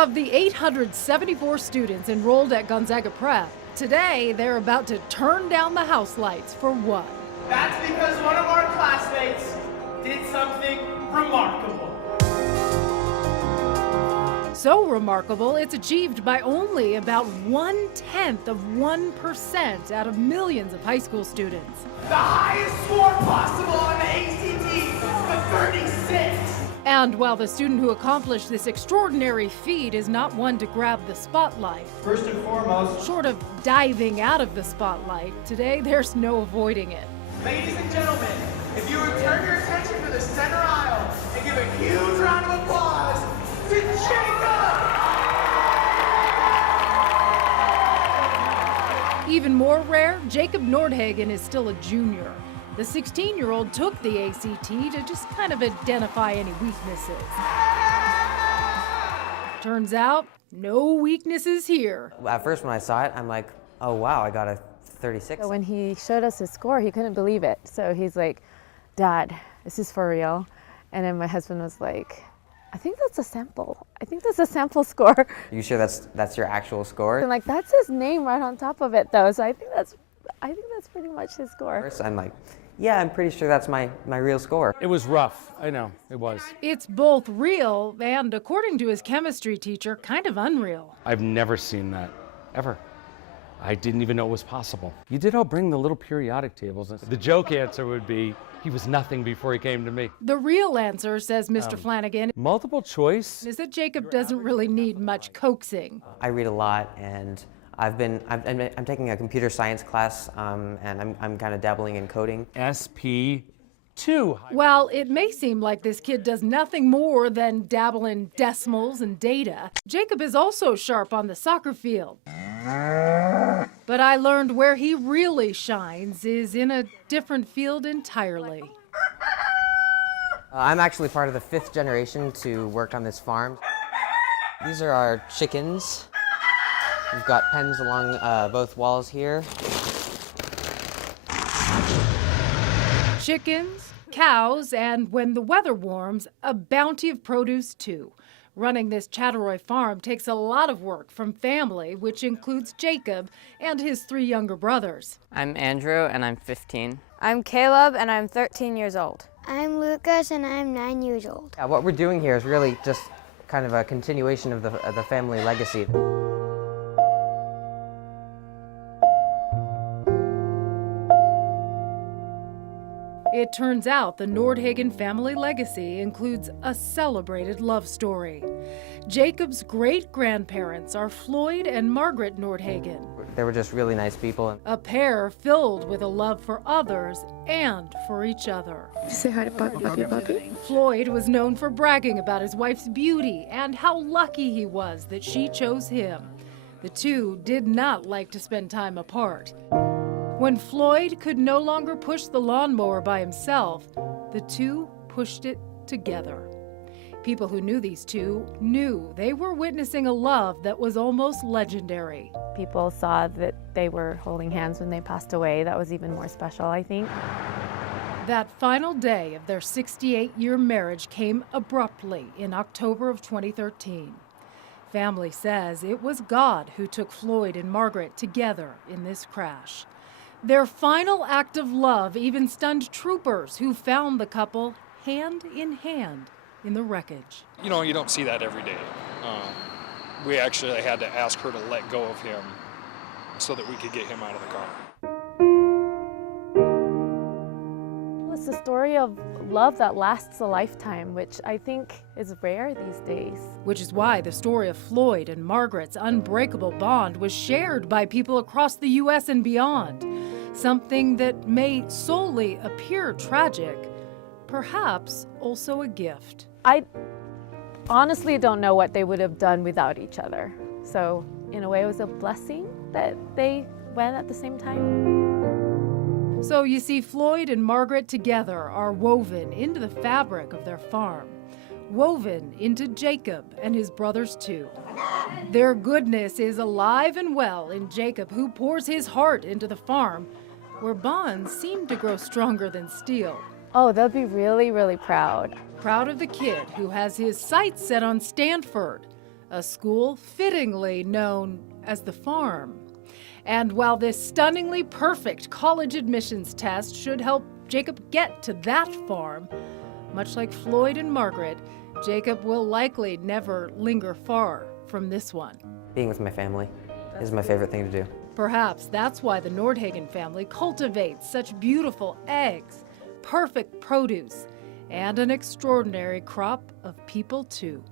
Of the 874 students enrolled at Gonzaga Prep, today they're about to turn down the house lights for what? That's because one of our classmates did something remarkable. So remarkable, it's achieved by only about 0.1% out of millions of high school students. The highest score possible on the ACT, the 36. And while the student who accomplished this extraordinary feat is not one to grab the spotlight, First and foremost, short of diving out of the spotlight, today there's no avoiding it. ladies and gentlemen, if you would turn your attention to the center aisle and give a huge round of applause to Jacob! Even more rare, Jacob Nordhagen is still a junior. The 16-year-old took the ACT to just kind of identify any weaknesses. Turns out, no weaknesses here. At first when I saw it, I'm like, oh wow, I got a 36. So when he showed us his score, he couldn't believe it. So he's like, Dad, this is for real. And then my husband was like, I think that's a sample. I think that's a sample score. You sure that's your actual score? And like, that's his name right on top of it though. So I think that's pretty much his score. First, I'm like, yeah, I'm pretty sure that's my real score. It was rough, I know, it was. It's both real and, according to his chemistry teacher, kind of unreal. I've never seen that, ever. I didn't even know it was possible. You did all bring the little periodic tables. The joke answer would be, he was nothing before he came to me. The real answer, says Mr. Flanagan, Multiple choice? is that Jacob doesn't really need much coaxing. I read a lot, and I'm taking a computer science class, and I'm kind of dabbling in coding. SP2. While it may seem like this kid does nothing more than dabble in decimals and data, Jacob is also sharp on the soccer field. But I learned where he really shines is in a different field entirely. I'm actually part of the 5th generation to work on this farm. These are our chickens. We've got pens along both walls here. Chickens, cows, and when the weather warms, a bounty of produce too. Running this Chatteroy farm takes a lot of work from family, which includes Jacob and his 3 younger brothers. I'm Andrew, and I'm 15. I'm Caleb, and I'm 13 years old. I'm Lucas, and I'm 9 years old. Yeah, what we're doing here is really just kind of a continuation of the family legacy. It turns out the Nordhagen family legacy includes a celebrated love story. Jacob's great-grandparents are Floyd and Margaret Nordhagen, They were just really nice people. a pair filled with a love for others and for each other. Say hi to Puppy. Floyd was known for bragging about his wife's beauty and how lucky he was that she chose him. The two did not like to spend time apart. When Floyd could no longer push the lawnmower by himself, the two pushed it together. People who knew these two knew they were witnessing a love that was almost legendary. People saw that they were holding hands when they passed away. That was even more special, I think. That final day of their 68-year marriage came abruptly in October of 2013. Family says it was God who took Floyd and Margaret together in this crash. Their final act of love even stunned troopers who found the couple hand in hand in the wreckage. You know, you don't see that every day. We actually had to ask her to let go of him so that we could get him out of the car. It's a story of love that lasts a lifetime, which I think is rare these days. Which is why the story of Floyd and Margaret's unbreakable bond was shared by people across the U.S. and beyond. Something that may solely appear tragic, perhaps also a gift. I honestly don't know what they would have done without each other. So in a way, it was a blessing that they went at the same time. So you see, Floyd and Margaret together are woven into the fabric of their farm, woven into Jacob and his brothers too. Their goodness is alive and well in Jacob, who pours his heart into the farm, where bonds seem to grow stronger than steel. Oh, they'll be really, really proud. Proud of the kid who has his sights set on Stanford, a school fittingly known as the farm. And while this stunningly perfect college admissions test should help Jacob get to that farm, much like Floyd and Margaret, Jacob will likely never linger far from this one. Being with my family is my favorite thing to do. Perhaps that's why the Nordhagen family cultivates such beautiful eggs, perfect produce, and an extraordinary crop of people too.